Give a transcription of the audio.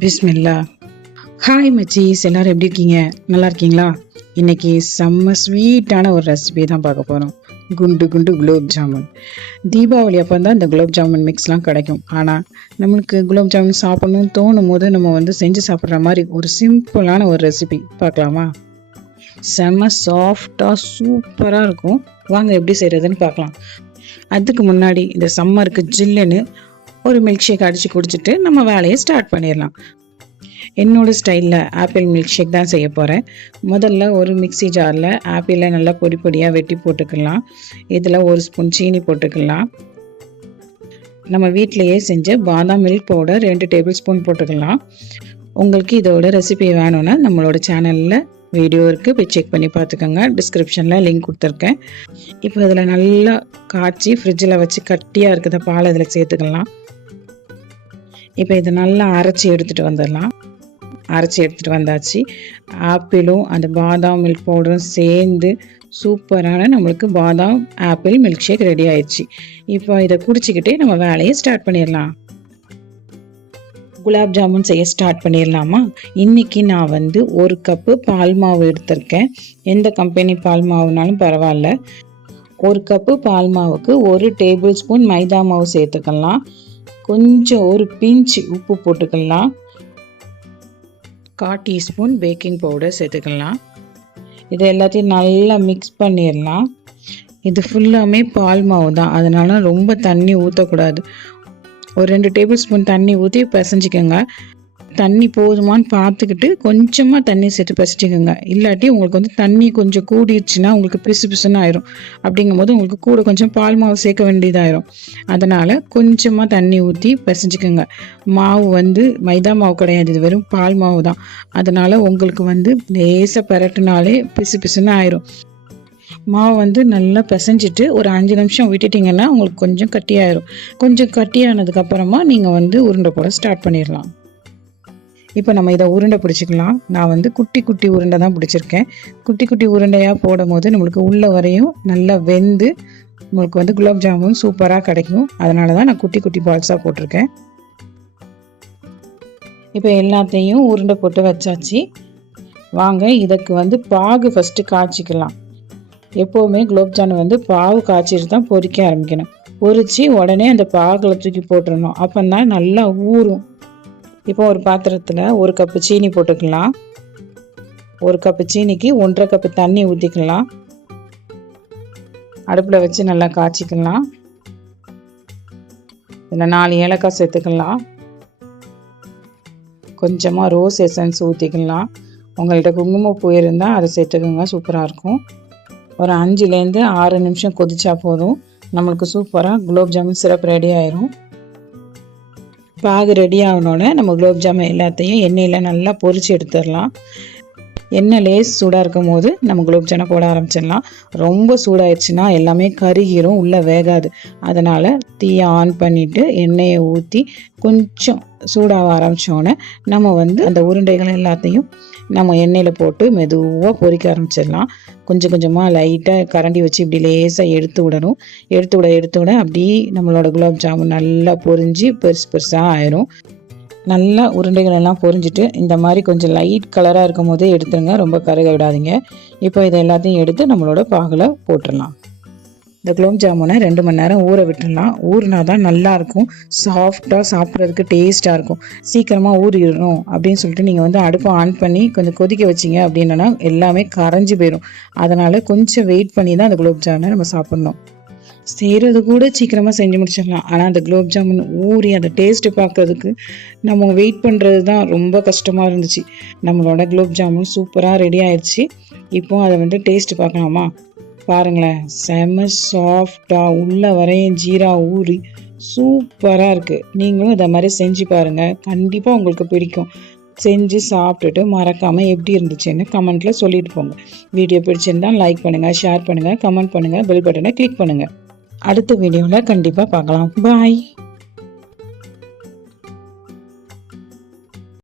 பிஸ்மில்லா. Hi மச்சீஸ், எல்லாரும் எப்படி இருக்கீங்க? நல்லா இருக்கீங்களா? இன்னைக்கு செம்ம ஸ்வீட்டான ஒரு ரெசிபி தான் பார்க்க போகிறோம். குண்டு குண்டு குலோப் ஜாமுன். தீபாவளி அப்போ தான் இந்த குலோப் ஜாமுன் மிக்ஸ்லாம் கிடைக்கும். ஆனால் நம்மளுக்கு குலோப் ஜாமுன் சாப்பிடணும்னு தோணும் போது நம்ம செஞ்சு சாப்பிட்ற மாதிரி ஒரு சிம்பிளான ஒரு ரெசிபி பார்க்கலாமா? செம்ம சாஃப்டாக சூப்பராக இருக்கும். வாங்க எப்படி செய்கிறதுன்னு பார்க்கலாம். அதுக்கு முன்னாடி இந்த சம்மருக்கு ஜில்லுன்னு ஒரு மில்க் ஷேக் அடித்து குடிச்சிட்டு நம்ம வேலையை ஸ்டார்ட் பண்ணிடலாம். என்னோடய ஸ்டைலில் ஆப்பிள் மில்க் ஷேக் தான் செய்ய போகிறேன். முதல்ல ஒரு மிக்ஸி ஜாரில் ஆப்பிளை நல்லா பொடி பொடியாக வெட்டி போட்டுக்கலாம். இதில் ஒரு ஸ்பூன் சீனி போட்டுக்கலாம். நம்ம வீட்டிலையே செஞ்ச பாதாம் மில்க் பவுடர் 2 டேபிள் ஸ்பூன் போட்டுக்கலாம். உங்களுக்கு இதோட ரெசிபி வேணும்னா நம்மளோட சேனலில் வீடியோ இருக்குது, போய் செக் பண்ணி பார்த்துக்கோங்க. டிஸ்கிரிப்ஷனில் லிங்க் கொடுத்துருக்கேன். இப்போ இதில் நல்லா காய்ச்சி ஃப்ரிட்ஜில் வச்சு கட்டியாக இருக்கிற பால் இதில் சேர்த்துக்கலாம். இப்போ இதை நல்லா அரைச்சி எடுத்துகிட்டு வந்துடலாம். அரைச்சி எடுத்துகிட்டு வந்தாச்சு. ஆப்பிளும் அந்த பாதாம் மில்க் பவுடரும் சேர்ந்து சூப்பரான நம்மளுக்கு பாதாம் ஆப்பிள் மில்க் ஷேக் ரெடி ஆயிடுச்சு. இப்போ இதை குடிச்சிக்கிட்டே நம்ம வேலையை ஸ்டார்ட் பண்ணிடலாம். குலாப் ஜாமுன் செய்ய ஸ்டார்ட் பண்ணிடலாமா? இன்றைக்கி நான் 1 கப்பு பால் மாவு எடுத்திருக்கேன். எந்த கம்பெனி பால் மாவுனாலும் பரவாயில்ல. 1 கப்பு பால் மாவுக்கு 1 டேபிள் ஸ்பூன் மைதா மாவு சேர்த்துக்கலாம். கொஞ்சம் ஒரு பிஞ்ச் உப்பு போட்டுக்கலாம். 1/4 டீஸ்பூன் பேக்கிங் பவுடர் சேர்த்துக்கலாம். இது எல்லாத்தையும் நல்லா மிக்ஸ் பண்ணிடலாம். இது ஃபுல்லாமே பால் மாவு தான், அதனால ரொம்ப தண்ணி ஊற்றக்கூடாது. ஒரு 2 டேபிள் ஸ்பூன் தண்ணி ஊற்றி பிசைஞ்சிக்கோங்க. தண்ணி போதுமான்னு பார்த்துக்கிட்டு கொஞ்சமாக தண்ணி சேர்த்து பிசைச்சிக்கோங்க. இல்லாட்டி உங்களுக்கு தண்ணி கொஞ்சம் கூடிடுச்சுன்னா உங்களுக்கு பிசு பிசுன்னு ஆயிரும். அப்படிங்கும்போது உங்களுக்கு கூட கொஞ்சம் பால் மாவு சேர்க்க வேண்டியதாயிரும். அதனால் கொஞ்சமாக தண்ணி ஊற்றி பிசைஞ்சிக்கோங்க. மாவு மைதா மாவு கிடையாது, இது வெறும் பால் மாவு தான். அதனால் உங்களுக்கு லேசாக பரட்டுனாலே பிசு பிசுன்னு ஆயிரும். மாவு நல்லா பிசைஞ்சிட்டு ஒரு 5 நிமிஷம் விட்டுட்டிங்கன்னா உங்களுக்கு கொஞ்சம் கட்டியாயிரும். கொஞ்சம் கட்டியானதுக்கப்புறமா நீங்கள் உருண்டை போட ஸ்டார்ட் பண்ணிடலாம். இப்போ நம்ம இதை உருண்டை பிடிச்சிக்கலாம். நான் குட்டி குட்டி உருண்டை தான் பிடிச்சிருக்கேன். குட்டி குட்டி உருண்டையாக போடும் போது நம்மளுக்கு உள்ள வரையும் நல்லா வெந்து உங்களுக்கு குலாப் ஜாமுன் சூப்பராக கிடைக்கும். அதனால தான் நான் குட்டி குட்டி பால்ஸாக போட்டிருக்கேன். இப்போ எல்லாத்தையும் உருண்டை போட்டு வச்சாச்சு. வாங்க இதுக்கு பாகு ஃபஸ்ட்டு காய்ச்சிக்கலாம். எப்போவுமே குலாப் ஜாமுன் பாகு காய்ச்சிட்டு தான் பொரிக்க ஆரம்பிக்கணும். பொரித்து உடனே அந்த பாகில் தூக்கி போட்டுடணும். அப்போ தான் நல்லா ஊறும். இப்போ ஒரு பாத்திரத்தில் 1 கப்பு சீனி போட்டுக்கலாம். 1 கப்பு சீனிக்கு 1.5 கப்பு தண்ணி ஊற்றிக்கலாம். அடுப்பில் வச்சு நல்லா காய்ச்சிக்கலாம். இதில் 4 ஏலக்காய் சேர்த்துக்கலாம். கொஞ்சமாக ரோஸ் எசன்ஸ் ஊற்றிக்கலாம். உங்கள்கிட்ட குங்குமப்பூ இருந்தால் அதை சேர்த்துக்கோங்க, சூப்பராக இருக்கும். ஒரு 5லேருந்து 6 நிமிஷம் கொதிச்சா போதும். நம்மளுக்கு சூப்பராக குலாப் ஜாமுன் சிரப் ரெடி ஆயிரும். பாகு ரெடி ஆகணுன்னே நம்ம குலாப் ஜாமுன் எல்லாத்தையும் எண்ணெயில் நல்லா பொரிச்சு எடுத்துடலாம். எண்ணெய் லேஸ் சூடாக இருக்கும் போது நம்ம குலாப் ஜாமுன் போட ஆரம்பிச்சிடலாம். ரொம்ப சூடாயிடுச்சுன்னா எல்லாமே கருகிரும், உள்ளே வேகாது. அதனால் தீயை ஆன் பண்ணிவிட்டு எண்ணெயை ஊற்றி கொஞ்சம் சூடாக ஆரம்பித்தோடனே நம்ம அந்த உருண்டைகள் எல்லாத்தையும் நம்ம எண்ணெயில் போட்டு மெதுவாக பொரிக்க ஆரம்பிச்சிடலாம். கொஞ்சம் கொஞ்சமாக லைட்டாக கரண்டி வச்சு இப்படி லேசாக எடுத்து விடணும். எடுத்து விட அப்படியே நம்மளோட குலாப் ஜாமுன் நல்லா பொரிஞ்சு பெருசாக ஆயிரும். நல்லா உருண்டைகள் எல்லாம் பொரிஞ்சிட்டு இந்த மாதிரி கொஞ்சம் லைட் கலராக இருக்கும் போதே எடுத்துருங்க, ரொம்ப கருக விடாதீங்க. இப்போ இதை எல்லாத்தையும் எடுத்து நம்மளோட பாகில் போட்டுடலாம். இந்த குலாப் ஜாமுனை 2 மணி நேரம் ஊற விட்டுடலாம். ஊறினா தான் நல்லாயிருக்கும், சாஃப்டாக சாப்பிட்றதுக்கு டேஸ்ட்டாக இருக்கும். சீக்கிரமாக ஊறிடணும் அப்படின்னு சொல்லிட்டு நீங்கள் அடுப்பை ஆன் பண்ணி கொஞ்சம் கொதிக்க வச்சிங்க அப்படின்னா எல்லாமே கரைஞ்சி போயிடும். அதனால் கொஞ்சம் வெயிட் பண்ணி தான் அந்த குலாப் ஜாமுனை நம்ம சாப்பிட்ணும். செய்கிறது கூட சீக்கிரமாக செஞ்சு முடிச்சிடலாம். ஆனால் அந்த குலாப் ஜாமுன் ஊறி அந்த டேஸ்ட்டு பார்க்கறதுக்கு நம்ம வெயிட் பண்ணுறது தான் ரொம்ப கஷ்டமாக இருந்துச்சு. நம்மளோட குலாப் ஜாமுன் சூப்பராக ரெடி ஆயிடுச்சு. இப்போ அதை டேஸ்ட்டு பார்க்கலாமா? பாருங்களேன், செம சாஃப்டாக உள்ள வரையும் ஜீரா ஊறி சூப்பராக இருக்குது. நீங்களும் இதை மாதிரி செஞ்சு பாருங்கள், கண்டிப்பாக உங்களுக்கு பிடிக்கும். செஞ்சு சாப்பிட்டுட்டு மறக்காமல் எப்படி இருந்துச்சுன்னு கமெண்ட்டில் சொல்லிட்டு போங்க. வீடியோ பிடிச்சிருந்தால் லைக் பண்ணுங்கள், ஷேர் பண்ணுங்கள், கமெண்ட் பண்ணுங்கள், பெல் பட்டனை கிளிக் பண்ணுங்கள். அடுத்த வீடியோவில் கண்டிப்பாக பார்க்கலாம். பாய்.